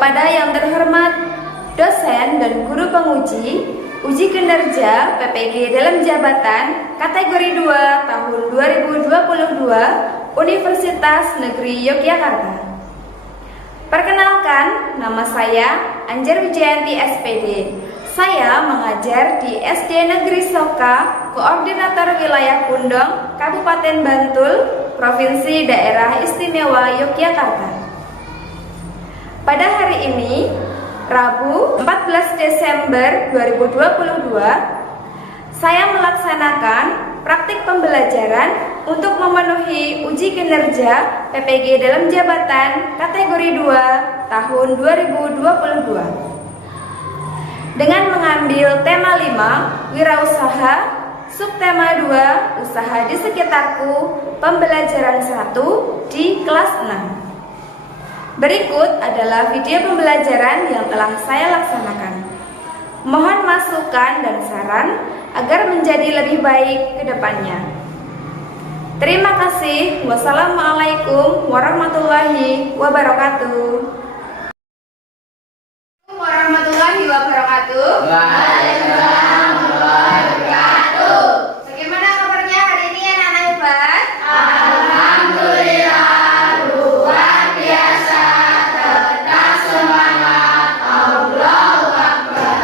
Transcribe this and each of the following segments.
Kepada yang terhormat dosen dan guru penguji uji kinerja PPG dalam jabatan kategori 2 tahun 2022 Universitas Negeri Yogyakarta. Perkenalkan, nama saya Anjar Wijayanti SPD. Saya mengajar di SD Negeri Soka, Koordinator Wilayah Pundong, Kabupaten Bantul, Provinsi Daerah Istimewa Yogyakarta. Pada hari ini, Rabu 14 Desember 2022, saya melaksanakan praktik pembelajaran untuk memenuhi uji kinerja PPG dalam jabatan kategori 2 tahun 2022. Dengan mengambil tema 5, wirausaha, subtema 2, usaha di sekitarku, pembelajaran 1 di kelas 6. Berikut adalah video pembelajaran yang telah saya laksanakan. Mohon masukan dan saran agar menjadi lebih baik ke depannya. Terima kasih. Wassalamualaikum warahmatullahi wabarakatuh. Warahmatullahi wabarakatuh. Waalaikumsalam warahmatullahi wabarakatuh. Bagaimana kabarnya hari ini anak-anak hebat? Alhamdulillah luar biasa, tetap semangat, Allahu Akbar.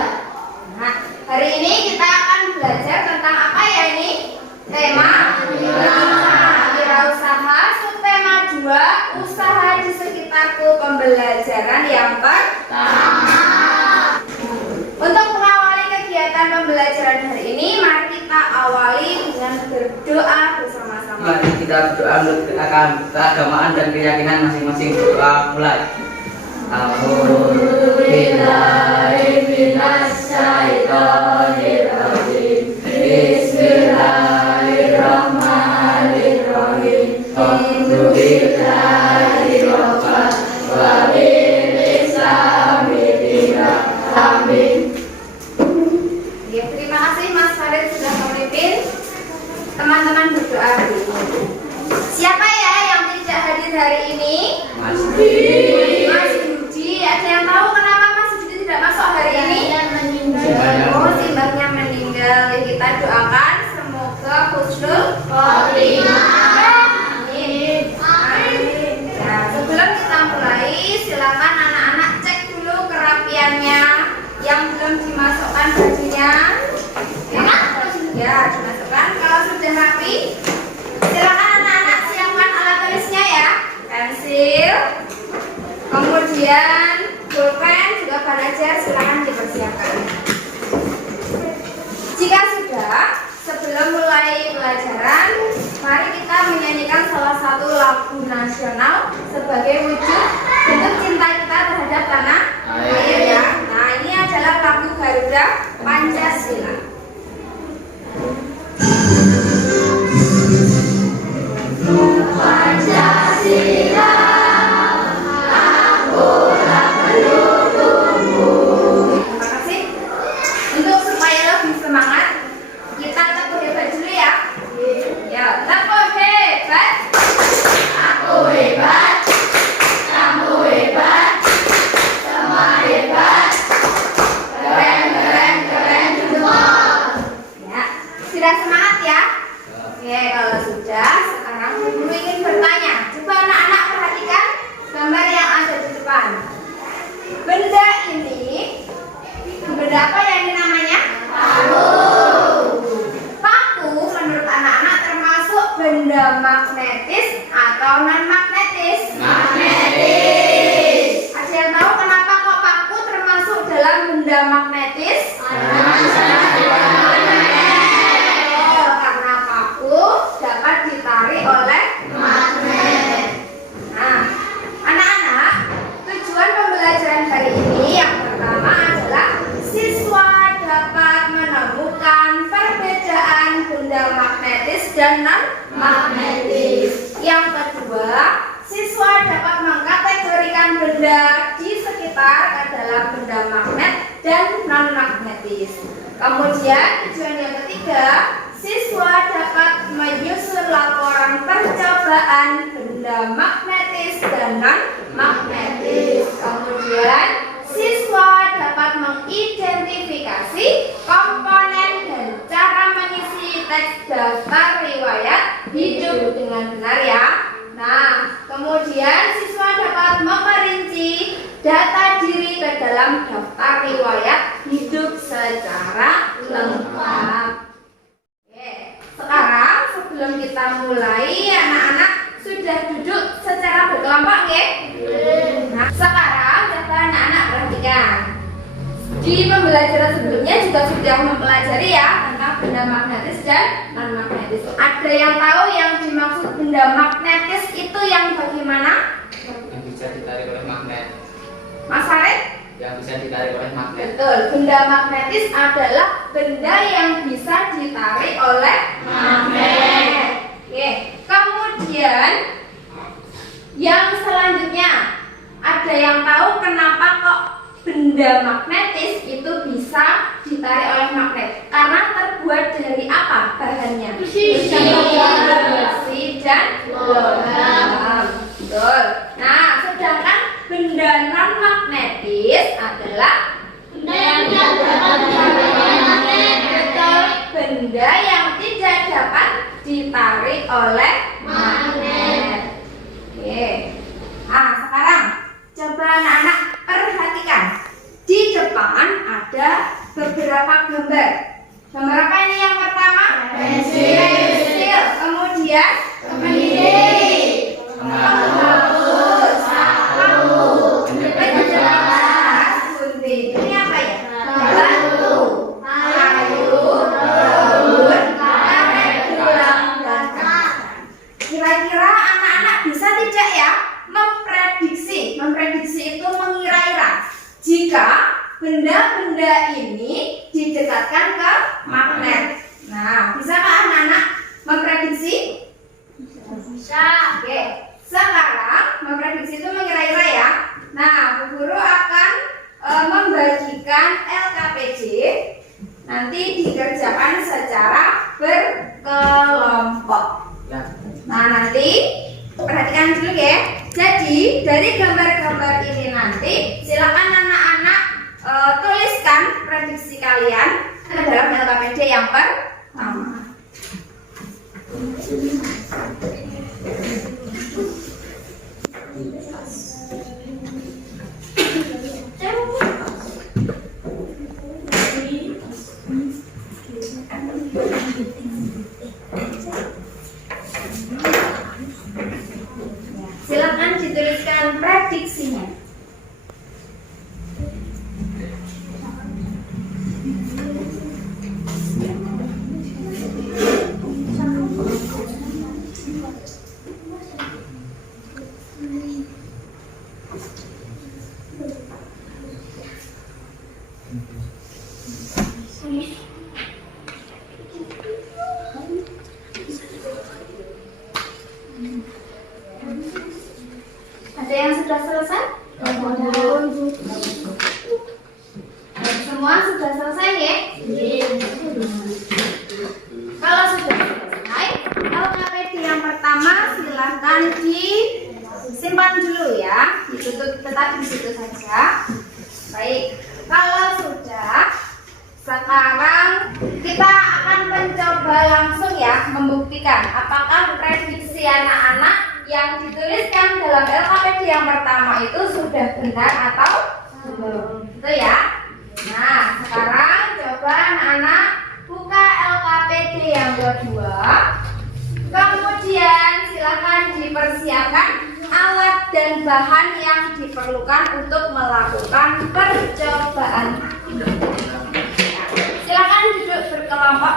Nah, hari ini kita akan belajar tentang apa ya ini? Tema wirausaha, subtema 2, usaha di sekitarku, pembelajaran yang pertama. Untuk mengawali kegiatan pembelajaran hari ini, mari kita awali dengan berdoa bersama-sama. Mari kita berdoa menurut keagamaan dan keyakinan masing-masing. Doa mulai. A'udzubillahi minasyaitonirrajim. Bismillahirrahmanirrahim. Alhamdulillahi rabbil alamin. Amin. Ya, terima kasih Mas Farid sudah memimpin teman-teman berdoa dulu. Siapa ya yang tidak hadir hari ini? Mas Budi. Mas Budi. Ada yang tahu kenapa Mas Budi tidak masuk hari ini? Oh, simbahnya meninggal. Kita doakan semoga husnul khotimah. Amin. Amin. Nah, sebelum kita mulai, silakan anak-anak cek dulu kerapiannya. Yang belum dimasukkan bajunya, ya dimasukkan. Kalau sudah rapi, silakan anak-anak siapkan alat tulisnya ya, pensil, kemudian pulpen juga pelajar silakan dipersiapkan. Jika sudah, sebelum mulai pelajaran, mari kita menyanyikan salah satu lagu nasional sebagai wujud bentuk cinta kita terhadap tanah air ya. Nah, ini adalah lagu Garuda Pancasila. Pancasila, aku tak mendukungmu. Terima kasih. Untuk supaya lebih semangat, kita teguh hebat dulu ya. Ya, teguh hebat. Aku hebat, kamu hebat, semua hebat. Keren, keren, keren semua. Ya, sudah semangat ya? Oke, kalau sudah, sekarang guru ingin bertanya. Coba anak-anak perhatikan gambar yang ada di depan. Benda ini, benda apa ya ini namanya? Paku. Paku menurut anak-anak termasuk benda magnetis atau non magnetis? Magnetis. Ada yang tahu kenapa kok paku termasuk dalam benda magnetis? Oh, karena paku dapat ditarik oleh magnet. Nah, anak-anak, tujuan pembelajaran hari ini yang pertama adalah siswa dapat menemukan perbedaan benda magnetis dan non magnetis. Yang kedua, siswa dapat mengkategorikan benda di sekitar adalah benda magnet dan non magnetis. Kemudian tujuan yang ketiga, siswa dapat menyusun laporan percobaan benda magnetis dan non magnetis. Kemudian teks daftar riwayat hidup dengan benar ya. Nah, kemudian siswa dapat memperinci data diri ke dalam daftar riwayat hidup secara lengkap. Oke, sekarang sebelum kita mulai, anak-anak sudah duduk secara berkelompok ya? Nah, sekarang coba anak-anak perhatikan. Di pembelajaran sebelumnya juga sudah mempelajari ya tentang benda magnetis dan non-magnetis. Ada yang tahu yang dimaksud benda magnetis itu yang bagaimana? Yang bisa ditarik oleh magnet. Mas Farid? Yang bisa ditarik oleh magnet. Betul, benda magnetis adalah benda yang bisa ditarik oleh magnet. Oke, kemudian yang selanjutnya, ada yang tahu kenapa kok benda magnetis itu bisa ditarik oleh magnet? Karena terbuat dari apa bahannya? Besi dan logam. Betul. Nah, sedangkan benda non magnetis adalah benda yang tidak dapat ditarik oleh magnet. Oke. Nah, sekarang coba anak-anak perhatikan. Di depan ada beberapa gambar. Gambar apa ini yang pertama? Pensil. Kemudian penghapus, sapu, penjelas, gunting. Ini apa ya? Batu, kayu, daun, karet, tulang, dan kaca. Kira-kira anak-anak bisa tidak ya memprediksi? Memprediksi itu mengira-ira jika benda-benda ini didekatkan ke magnet. Nah, bisakah anak-anak memprediksi? Bisa. Oke. Sekarang memprediksi itu mengira-ira ya. Nah, Bu Guru akan membagikan LKPJ. Nanti dikerjakan secara berkelompok. Ya. Nah, nanti perhatikan dulu ya. Jadi dari gambar-gambar ini nanti silakan anak-anak tuliskan prediksi kalian ke dalam LKPD yang pertama. Silakan dituliskan prediksinya. Ada yang sudah selesai? Semua sudah selesai ya? Kalau sudah selesai, LKPD yang pertama silahkan disimpan dulu ya. Ditutup tetap di situ saja. Baik, kalau sudah, sekarang kita akan mencoba langsung ya membuktikan apakah prediksi anak-anak yang dituliskan dalam LKPD yang pertama itu sudah benar atau belum. Itu ya. Nah, sekarang coba anak-anak buka LKPD yang kedua. Kemudian silakan dipersiapkan alat dan bahan yang diperlukan untuk melakukan percobaan. Silakan duduk berkelompok.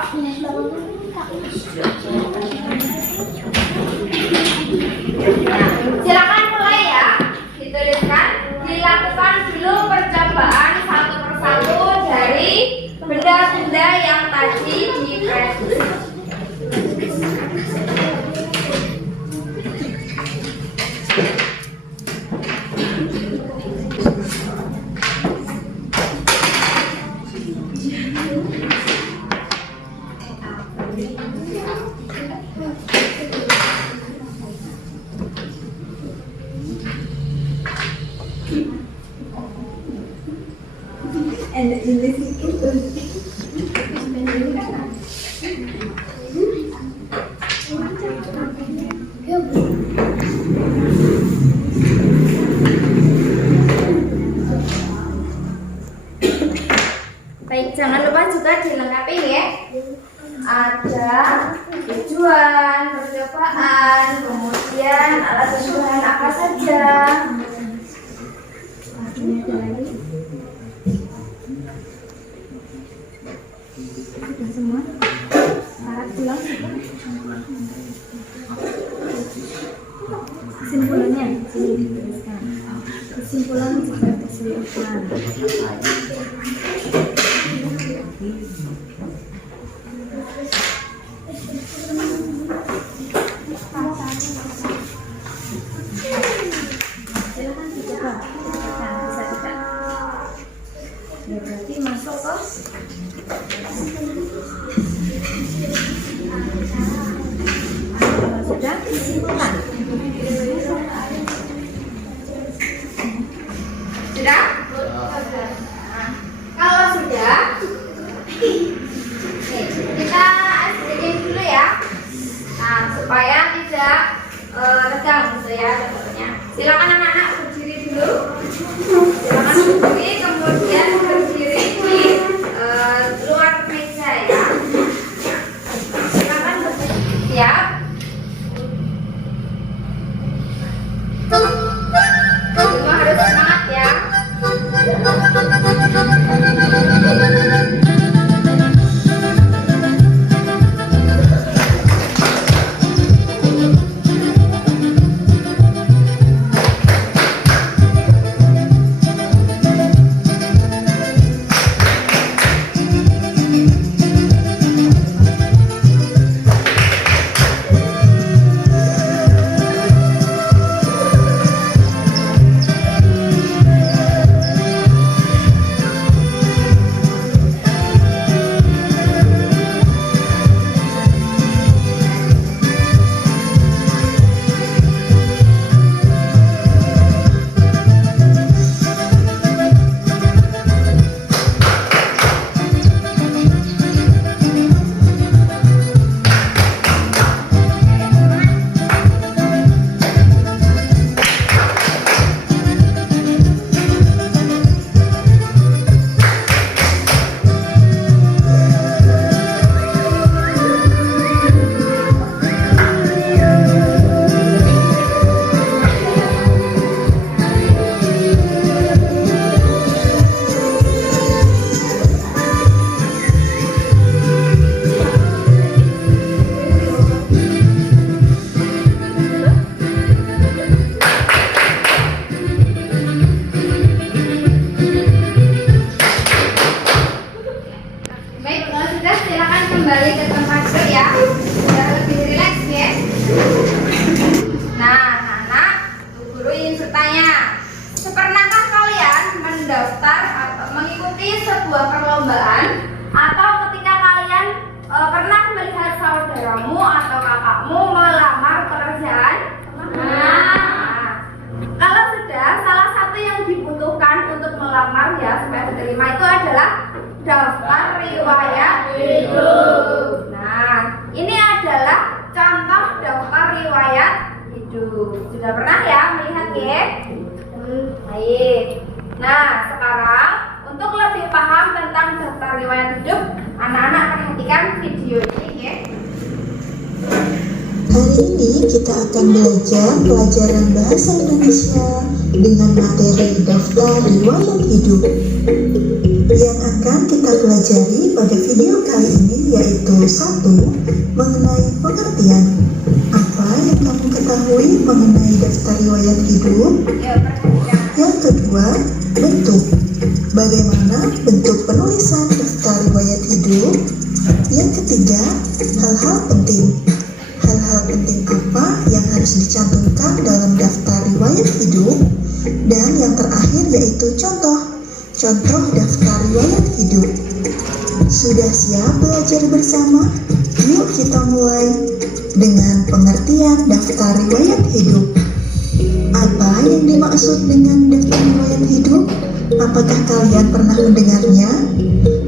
Silakan mulai ya. Dituliskan, dilakukan dulu percobaan satu persatu dari benda-benda yang tadi diprediksi. ada tujuan, percobaan, kemudian alat kebutuhan apa saja. Kesimpulannya sini dituliskan. Kesimpulan juga kesimpulan. Silakan dicoba. Bisa tidak? Ya, berarti masuk ke kalau sudah kesimpulan. Sudah? Nah, kalau sudah, nih, kita sedikit dulu ya. Nah, supaya tidak tegang gitu ya contohnya. Silakan anak-anak berdiri dulu. Silakan berdiri, kemudian berdiri di luar meja ya. Silakan berdiri. Siap? Semua harus semangat ya. Baik, kalau sudah silakan kembali ke tempat duduk ya. Sudah lebih rileks ya. Nah, anak-anak, Bu Guru ingin bertanya, pernahkah kalian mendaftar atau mengikuti sebuah perlombaan, atau ketika kalian pernah melihat saudaramu atau kakakmu melamar pekerjaan? Nah, kalau sudah, salah satu yang dibutuhkan untuk melamar ya supaya diterima itu adalah daftar riwayat hidup. Nah, ini adalah contoh daftar riwayat hidup. Sudah pernah ya melihat ya? Baik. Nah, sekarang untuk lebih paham tentang daftar riwayat hidup, anak-anak perhatikan video ini ya. Hari ini kita akan belajar pelajaran bahasa Indonesia dengan materi daftar riwayat hidup. Yang akan kita pelajari pada video kali ini yaitu 1. Mengenai pengertian. Apa yang kamu ketahui mengenai daftar riwayat hidup? Ya, perhatikan. Yang kedua, bentuk. Bagaimana bentuk penulisan daftar riwayat hidup? Yang ketiga, hal-hal penting. Hal-hal penting apa yang harus dicantumkan dalam daftar riwayat hidup? Dan yang terakhir yaitu contoh daftar riwayat hidup. Sudah siap belajar bersama? Yuk kita mulai dengan pengertian daftar riwayat hidup. Apa yang dimaksud dengan daftar riwayat hidup? Apakah kalian pernah mendengarnya?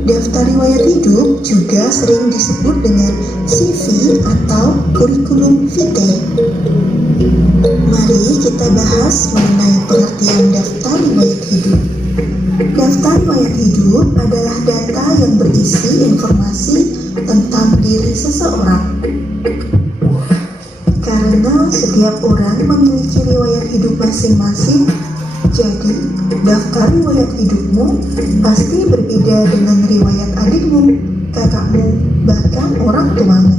Daftar riwayat hidup juga sering disebut dengan CV atau kurikulum vitae. Mari kita bahas mengenai pengertian daftar riwayat hidup. Daftar riwayat hidup adalah data yang berisi informasi tentang diri seseorang. Karena setiap orang memiliki riwayat hidup masing-masing, jadi daftar riwayat hidupmu pasti berbeda dengan riwayat adikmu, kakakmu, bahkan orang tuamu.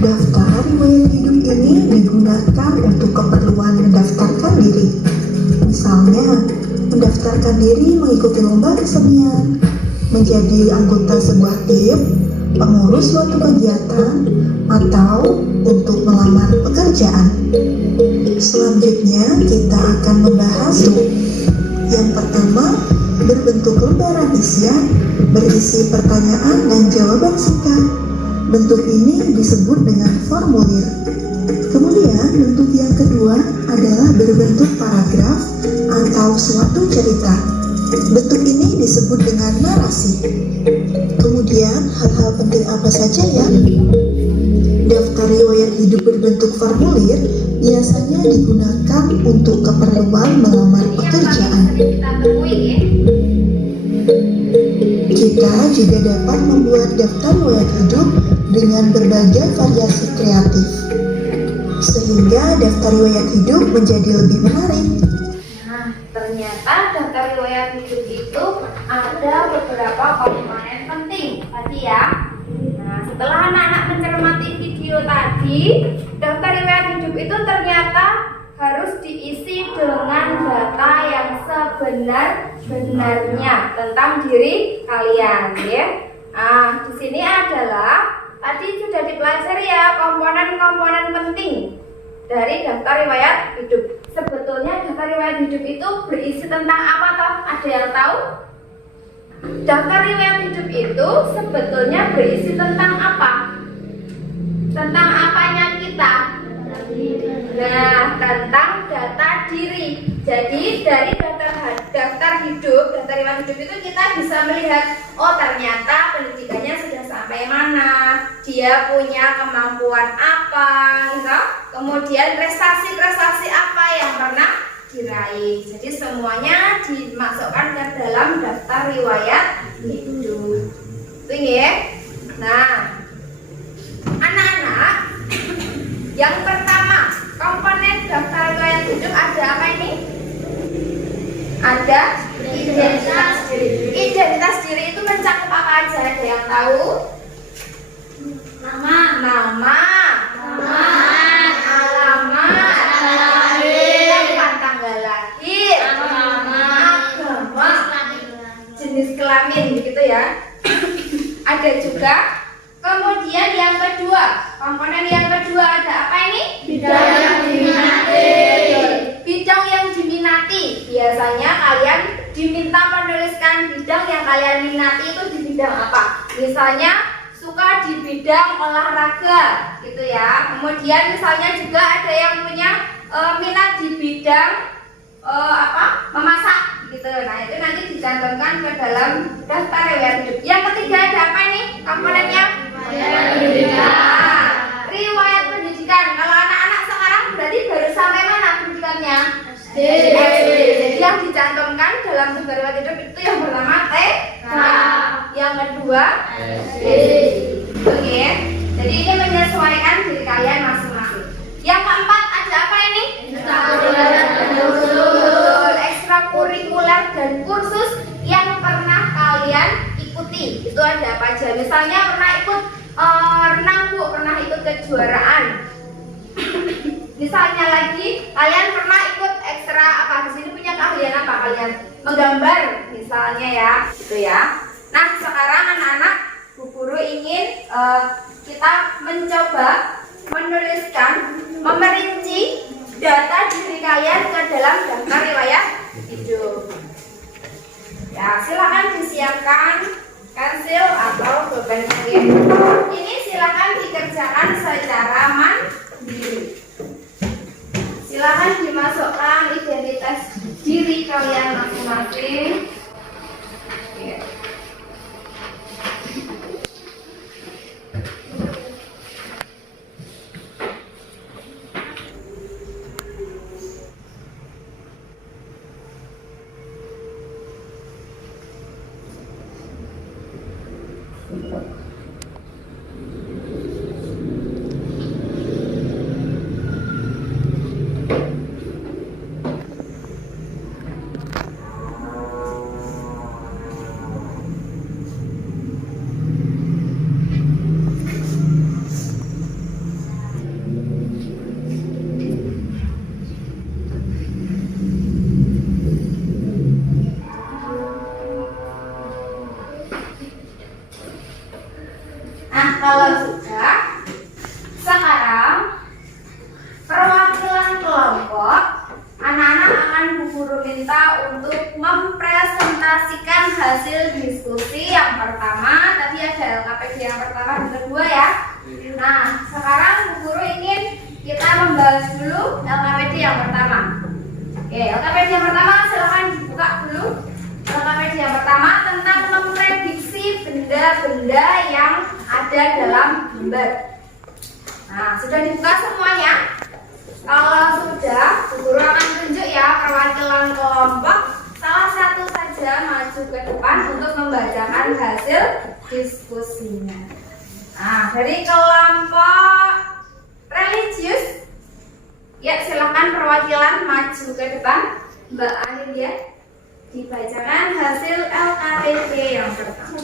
Daftar riwayat hidup ini digunakan untuk keperluan mendaftarkan diri. Misalnya, mendaftarkan diri mengikuti lomba kesenian, menjadi anggota sebuah tim, pengurus suatu kegiatan, atau untuk melamar pekerjaan. Selanjutnya, kita akan membahas yang pertama, berbentuk lembaran isian, berisi pertanyaan dan jawaban singkat. Bentuk ini disebut dengan formulir. Kemudian, bentuk yang kedua adalah berbentuk paragraf atau suatu cerita. Bentuk ini disebut dengan narasi. Kemudian, hal-hal penting apa saja ya? Daftar riwayat hidup berbentuk formulir biasanya digunakan untuk keperluan melamar pekerjaan. Kita juga dapat membuat daftar riwayat hidup dengan berbagai variasi kreatif, sehingga daftar riwayat hidup menjadi lebih menarik. Nah, ternyata daftar riwayat hidup itu ada beberapa komponen penting tadi ya. Nah, setelah anak-anak mencermati video tadi, daftar riwayat hidup itu ternyata harus diisi dengan data yang sebenar-benarnya tentang diri kalian, ya. Nah, di sini adalah tadi sudah dipelajari ya komponen-komponen penting dari daftar riwayat hidup. Sebetulnya daftar riwayat hidup itu berisi tentang apa toh? Ada yang tahu? Daftar riwayat hidup itu sebetulnya berisi tentang apa? Tentang apanya kita? Nah, tentang data diri. Jadi dari daftar riwayat hidup itu kita bisa melihat, oh ternyata pendidikannya sudah sampai mana, dia punya kemampuan apa, gitu. Kemudian prestasi-prestasi apa yang pernah diraih. Jadi semuanya dimasukkan ke dalam daftar riwayat hidup. Itu ya. Nah, anak-anak, yang pertama komponen daftar riwayat hidup ada apa ini? Ada identitas diri. Identitas diri itu mencakup apa aja? Ada yang tahu? Nama, alamat, tempat tanggal lahir, agama, jenis kelamin, begitu ya. Ada juga. Kemudian yang kedua, komponen yang kedua ada apa ini? Bidang yang diminati. Bidang yang diminati. Biasanya kalian diminta menuliskan bidang yang kalian minati itu di bidang apa. Misalnya suka di bidang olahraga, gitu ya. Kemudian misalnya juga ada yang punya minat di bidang memasak, gitu. Nah itu nanti dicantumkan ke dalam daftar riwayat hidup. Yang ketiga ada apa ini komponennya? Riwayat pendidikan. Kalau anak-anak sekarang berarti baru sampai mana pendidikannya? SD. Jadi yang dicantumkan dalam daftar riwayat hidup itu yang pertama TK, yang kedua SD. Oke. Jadi ini menyesuaikan diri kalian masing-masing. Yang keempat ada apa ini? Ekstrakurikuler dan kursus yang pernah kalian ikuti. Itu ada apa aja? Misalnya pernah ikut renang Bu, pernah ikut kejuaraan. Misalnya lagi kalian pernah ikut ekstra apa? Di sini punya keahlian apa kalian? Menggambar misalnya ya, gitu ya. Nah, sekarang anak-anak, Bu Guru ingin kita mencoba menuliskan, memerinci data diri kalian ke dalam daftar riwayat hidup. Ya, silakan disiapkan pensil atau beban kalian. Ini silakan dikerjakan secara mandiri. Silakan dimasukkan identitas diri kalian masing-masing. Ya. kalau sudah, sekarang perwakilan kelompok anak-anak akan Bu Guru minta untuk mempresentasikan hasil diskusi yang pertama. Tadi ada LKPD yang pertama dan kedua ya. Nah, sekarang Bu Guru ingin kita membahas dulu LKPD yang pertama. Oke, LKPD yang pertama silakan dibuka dulu. LKPD yang pertama tentang memprediksi benda-benda yang ada dalam gambar. Nah, sudah dibuka semuanya? Kalau sudah, Bu Guru akan tunjuk ya perwakilan kelompok. Salah satu saja maju ke depan untuk membacakan hasil diskusinya. Nah, dari kelompok religius, ya silakan perwakilan maju ke depan. Mbak Anilia, dibacakan hasil LKPD yang pertama.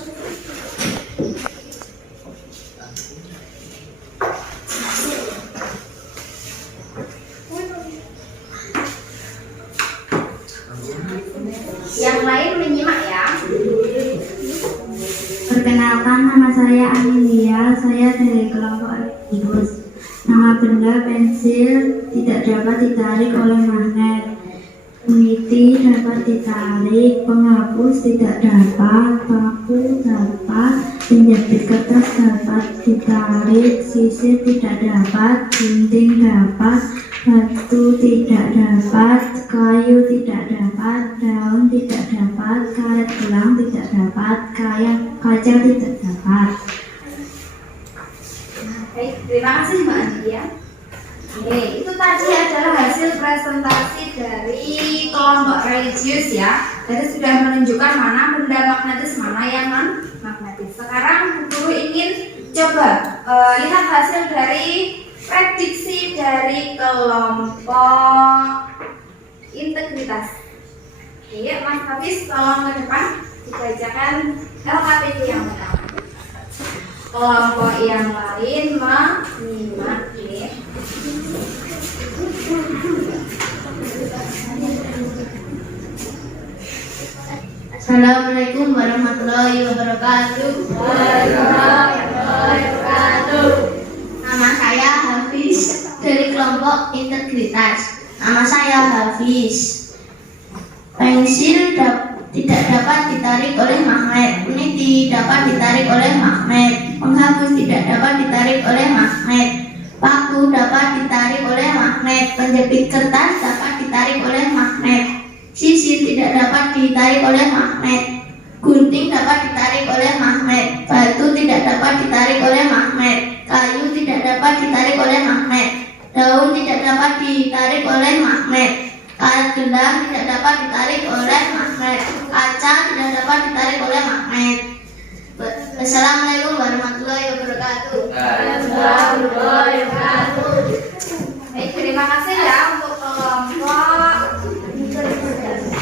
Yang lain menyimak ya. Perkenalkan, nama saya Anilia, saya dari kelompok religius. Nama benda pensil tidak dapat ditarik oleh magnet. Peniti dapat ditarik, penghapus tidak dapat, paku dapat, penjepit kertas dapat ditarik, sisir tidak dapat, gunting dapat, batu tidak dapat, kayu tidak dapat, daun tidak dapat, karet gelang tidak dapat, kaca tidak dapat. Baik, terima kasih Mbak Anilia. Oke, itu tadi adalah hasil presentasi dari kelompok religius ya. Jadi sudah menunjukkan mana benda magnetis, mana yang non magnetis. Sekarang Bu Guru ingin coba lihat hasil dari prediksi dari kelompok integritas. Oke, Mas Hafiz tolong ke depan dibacakan LKPD yang pertama. Kelompok yang lain menyimak ya. Assalamualaikum warahmatullahi wabarakatuh. Nama saya Hafiz dari kelompok integritas. Nama saya Hafiz. Pensil tidak dapat ditarik oleh magnet. Peniti dapat ditarik oleh magnet. Penghapus tidak dapat ditarik oleh magnet. Paku dapat ditarik oleh magnet. Penjepit kertas dapat ditarik oleh magnet. Sisir tidak dapat ditarik oleh magnet. Gunting dapat ditarik oleh magnet. Batu tidak dapat ditarik oleh magnet. Kayu tidak dapat ditarik oleh magnet. Daun tidak dapat ditarik oleh magnet. Karet gelang tidak dapat ditarik oleh magnet. Kaca tidak dapat ditarik oleh magnet. Wassalamualaikum warahmatullahi wabarakatuh. Baik, terima kasih ya untuk kelompok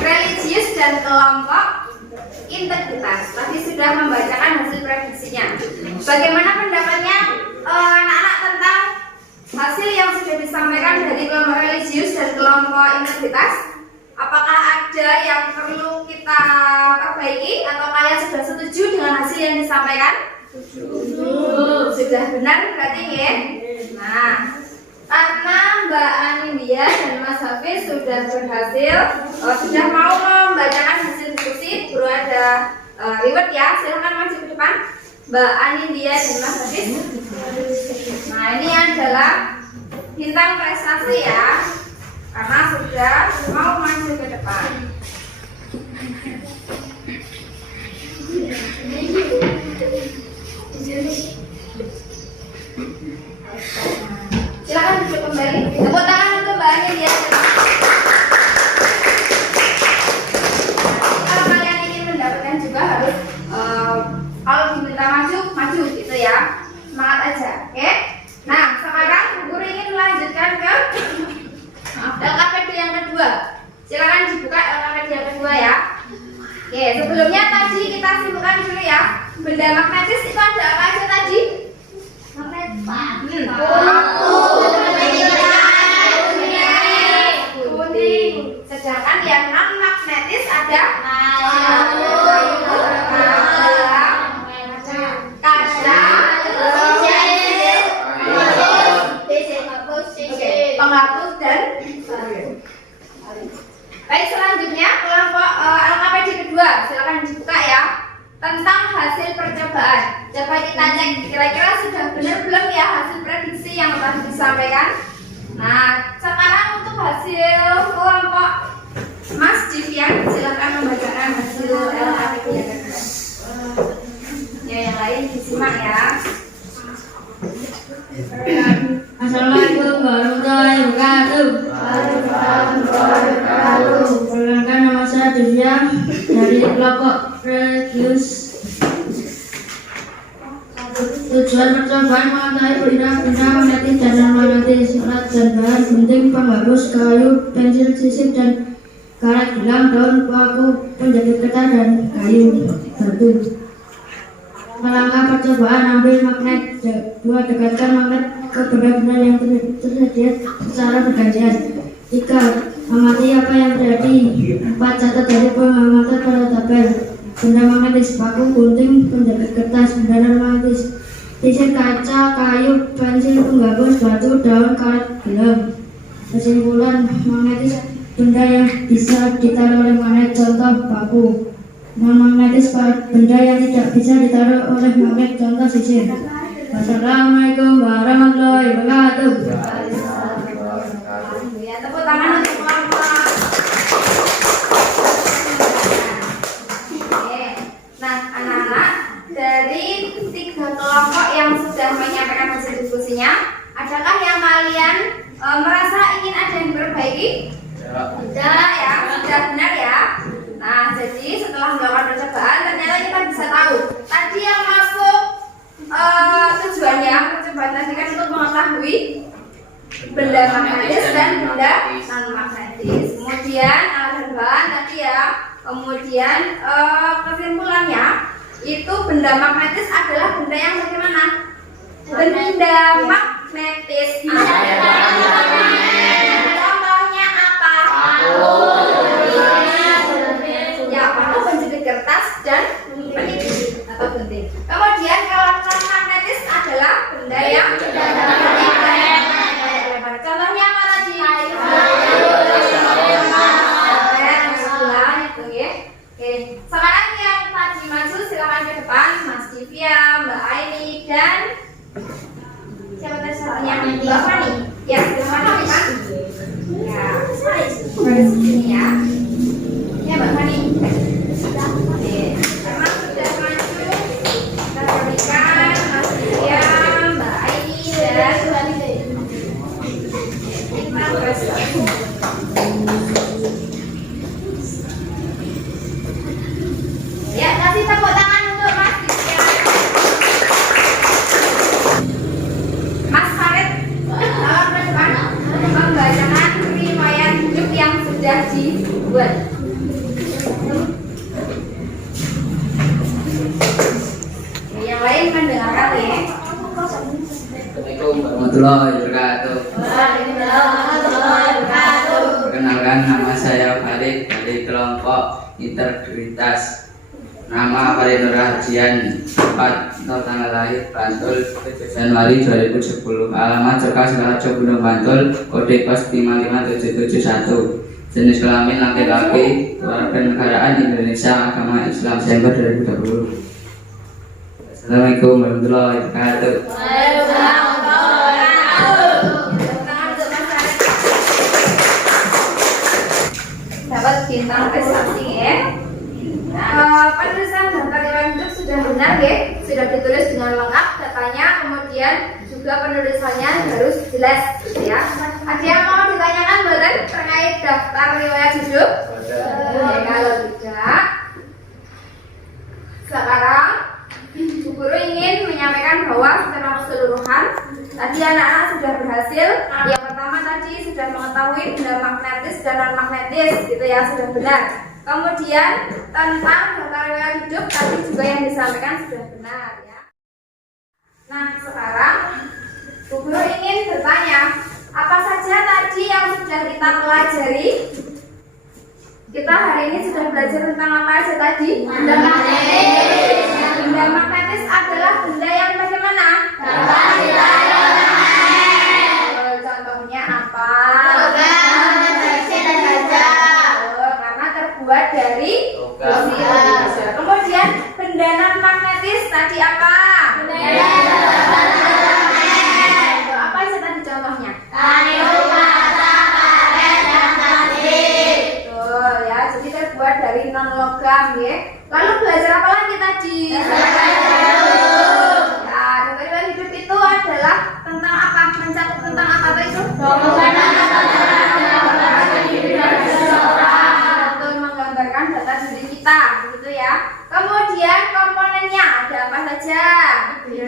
religius dan kelompok integritas. Tadi sudah membacakan hasil prediksinya. Bagaimana pendapatnya anak-anak tentang hasil yang sudah disampaikan dari kelompok religius dan kelompok integritas? Apakah ada yang perlu kita perbaiki atau kalian sudah setuju dengan hasil yang disampaikan? Sudah benar berarti ya? Nah, karena Mbak Anilia dan Mas Hafiz sudah berhasil, sudah mau membacakan hasil diskusi, Guru ada reward ya, silahkan maju ke depan Mbak Anilia dan Mas Hafiz. Nah, ini adalah bintang prestasi ya, karena sudah mau maju ke depan. Silakan duduk kembali. Tepuk tangan untuk Mbak Anilia. Kalau kalian ingin mendapatkan juga harus kalau diminta maju gitu ya. Semangat aja, oke? Nah, sekarang Bu Guru ingin melanjutkan ke LKPD yang kedua. Silakan dibuka LKPD yang kedua ya. Oke, sebelumnya tadi kita simpulkan dulu ya. Benda magnetis itu ada apa aja tadi? Gunting. Sedangkan yang non magnetis ada kaca, hasil percobaan. Coba kita cek kira-kira sudah benar belum ya hasil prediksi yang tadi disampaikan. Nah, sekarang untuk hasil kelompok Mas Jivian, silakan membacakan hasil LAPD yang kedua. Ya, yang lain disimak ya. Assalamualaikum warahmatullahi wabarakatuh. Perkenalkan, nama saya Divya dari kelompok Regius. Tujuan percobaan mengetahui benda-benda magnetis dan non-magnetis, alat dan bahan penting, penghapus, kayu, pensil, sisip, dan karet gelang, daun, paku, penjepit kertas, dan kayu batu. Langkah percobaan, ambil magnet. 2. Dekatkan magnet ke benda-benda yang tersedia secara bergantian. 3. Amati apa yang terjadi. 4. Catat dari pengamatan pada tabel. Benda magnetis, paku, gunting, penjepit kertas, benda non-magnetis, sisir, kaca, kayu, pensil, penghapus, batu, daun, karet, gelang. Kesimpulan, magnetis benda yang bisa ditaruh oleh magnet, contoh paku. Non-magnetis benda yang tidak bisa ditaruh oleh magnet, contoh sisir. Wassalamualaikum warahmatullahi wabarakatuh. Ya, tepuk tangan untuk kelompok. Oke. Nah, anak-anak, dari 3 kelompok yang sudah menyampaikan hasil diskusinya, adakah yang kalian merasa ingin ada yang diperbaiki? Tidak ya, sudah benar ya. Nah, jadi setelah melakukan percobaan ternyata kita bisa tahu tadi yang masuk tujuannya percobaan tadi kan untuk mengetahui benda magnetis dan benda non magnetis. Kemudian bahan tadi ya. Kemudian kesimpulannya itu benda magnetis adalah benda yang bagaimana? Benda magnetis. Contohnya apa? Ya, paku, penjepit kertas, dan peniti atau gunting. Kemudian kalau non-magnetis adalah benda yang contohnya apa tadi? Oke, sekarang yang tadi maju silakan ke depan, Mas Divya, Mbak Aini, dan siapa tadi satunya? Mbak Fani. Ya, silakan ke depan. Ya, pada sini ya. Ya, Mbak Fani. Oke, karena sudah maju, kita berikan Mas Divya, Mbak Aini, dan Imam Basra. Ya, kasih tepuk tangan untuk Mas Divya. Mas Farid, tolong ke depan membacakan riwayat hidup yang sudah dibuat. Yang lain mendengarkan ya. Assalamualaikum warahmatullahi wabarakatuh. Perkenalkan, nama saya Farid dari kelompok Integritas. Nama Farid Nur Hajian, 4 tanggal lahir Bantul 7 Januari 2010. Alamat Jogja Sidoarjo Gunung Bantul, kode pos 55771. Jenis kelamin laki-laki, kewarganegaraan Indonesia, agama Islam, Desember 2020. Assalamualaikum warahmatullahi wabarakatuh. Dapat bintang prestasi ya. Penulisan daftar riwayat hidup sudah benar ya, sudah ditulis dengan lengkap datanya, kemudian juga penulisannya harus jelas ya. Ada yang mau ditanyakan buatan terkait daftar riwayat hidup? Ya, kalau tidak, sekarang Bu Guru ingin menyampaikan bahwa secara keseluruhan tadi anak-anak sudah berhasil. Yang pertama tadi sudah mengetahui benda magnetis dan non magnetis, gitu ya, sudah benar. Kemudian tentang daftar riwayat hidup tadi juga yang disampaikan sudah benar ya. Nah, sekarang Bu Guru ingin bertanya, apa saja tadi yang sudah kita pelajari? Kita hari ini sudah belajar tentang apa aja tadi? Benda magnetis. Benda magnetis adalah benda yang bagaimana? Dapat ditaruh oleh magnet. Contohnya apa? Besi dan kaca. Karena terbuat dari besi. Kemudian benda non magnetis tadi apa? Apa aja tadi contohnya? Betul ya, jadi terbuat dari non logam ya. Lalu belajar apa lagi tadi? Ya, riwayat hidup itu adalah tentang apa? Mencakup tentang apa tuh itu? Betul, menggambarkan data diri kita, begitu ya. Kemudian komponennya ada apa saja? Nah,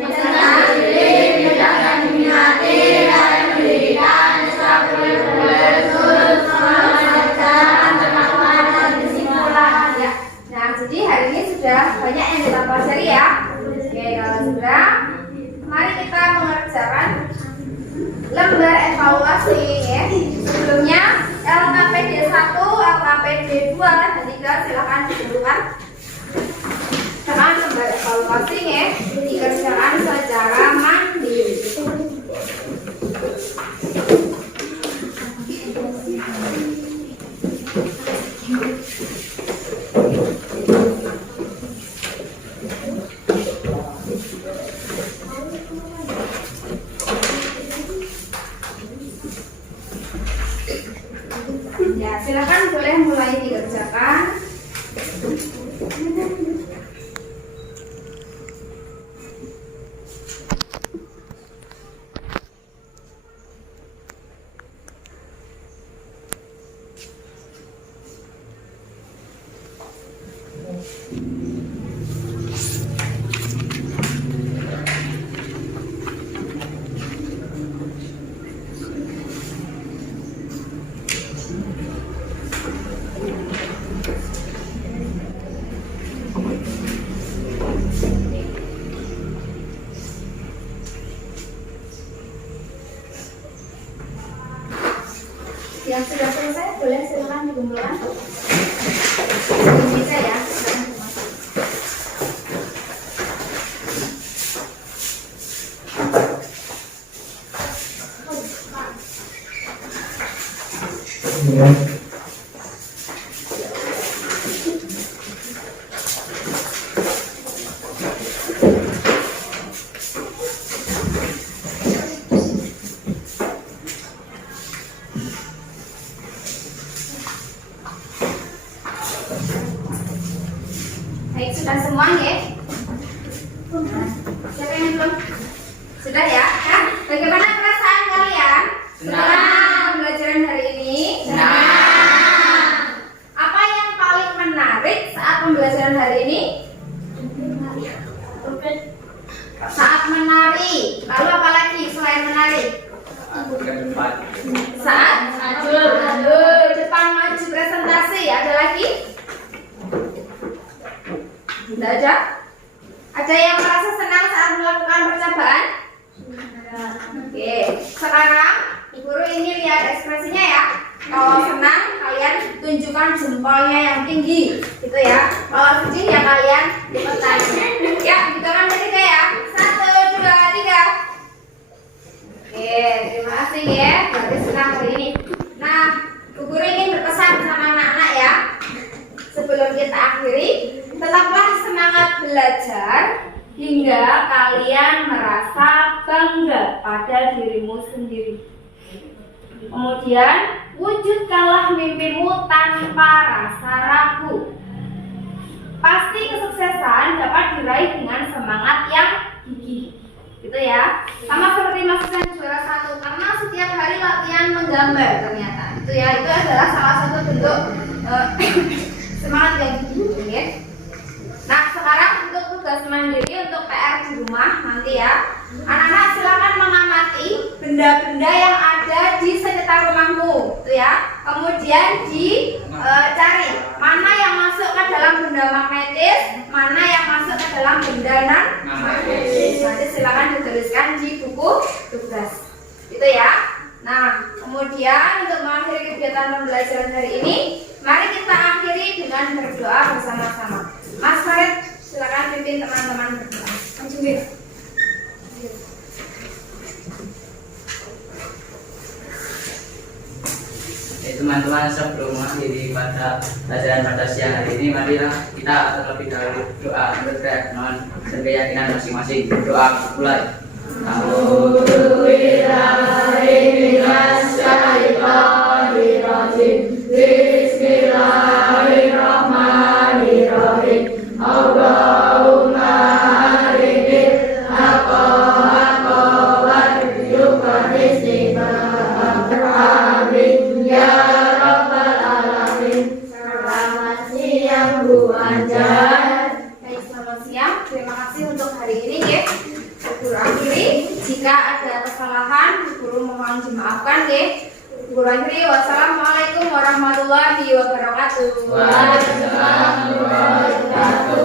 jadi hari ini sudah banyak yang kita pelajari ya. Oke, kalau sudah, mari kita mengerjakan lembar evaluasi ya. Sebelumnya LKPD 1, LKPD 2 dan 3 silakan ditentukan. Sekarang lembar evaluasi ya, dikerjakan secara mandiri. Ya, silakan boleh mulai dikerjakan. Yang sudah selesai boleh silakan dikumpulkan. Bisa ya. Baik, sudah semua ya? Siapa yang belum? Sudah ya? Nah, bagaimana perasaan kalian? Setelah pembelajaran hari ini? Apa yang paling menarik saat pembelajaran hari ini? Saat menari. Lalu apa lagi selain menari? Saat depan maju presentasi. Ada lagi? Tidak ada? Ada yang merasa senang saat melakukan percobaan? Oke, sekarang guru ini lihat ekspresinya ya. Kalau senang, kalian tunjukkan jempolnya yang tinggi, gitu ya. Kalau sedih ya kalian lipetan. Ya, gitu kan bertiga ya. 1, 2, 3. Oke, terima kasih ya. Berarti senang hari ini. Nah, guru ingin berpesan sama anak-anak ya. Sebelum kita akhiri, tetaplah semangat belajar hingga kalian merasa bangga pada dirimu sendiri. Kemudian, wujudkanlah mimpimu tanpa rasa ragu. Pasti kesuksesan dapat diraih dengan semangat yang gigih. Gitu ya. Sama seperti mahasiswa yang juara 1, karena setiap hari latihan menggambar ternyata. Itu ya, itu adalah salah satu bentuk semangat yang gigih ya. Nah, sekarang untuk tugas mandiri untuk PR di rumah nanti ya. Anak-anak silakan mengamati benda-benda yang ada di sekitar rumahmu, itu ya. Kemudian dicari mana yang masuk ke dalam benda magnetis, mana yang masuk ke dalam benda non-magnetis. Nanti silakan dituliskan di buku tugas. Itu ya. Nah, kemudian untuk mengakhiri kegiatan pembelajaran hari ini, mari kita akhiri dengan berdoa bersama-sama. Mas Farid, silakan pimpin teman-teman berdoa. Maju, Bir. Teman-teman, sebelum mengakhiri pada pelajaran pada siang hari ini. Marilah kita terlebih dahulu doa berdoa dan keyakinan masing-masing. Doa mulai. Bismillahirrahmanirrahim. Allahumma arihil haqqa haqqa warzuqna istiqamah. Ya Rabbal Alamin. Selamat siang Bu Anjar. Baik, selamat siang. Terima kasih untuk hari ini ya. Guru akhiri, jika ada kesalahan, guru mohon dimaafkan ya. Guru akhiri, wassalamualaikum warahmatullahi wabarakatuh. Waalaikumsalam warahmatullahi wabarakatuh.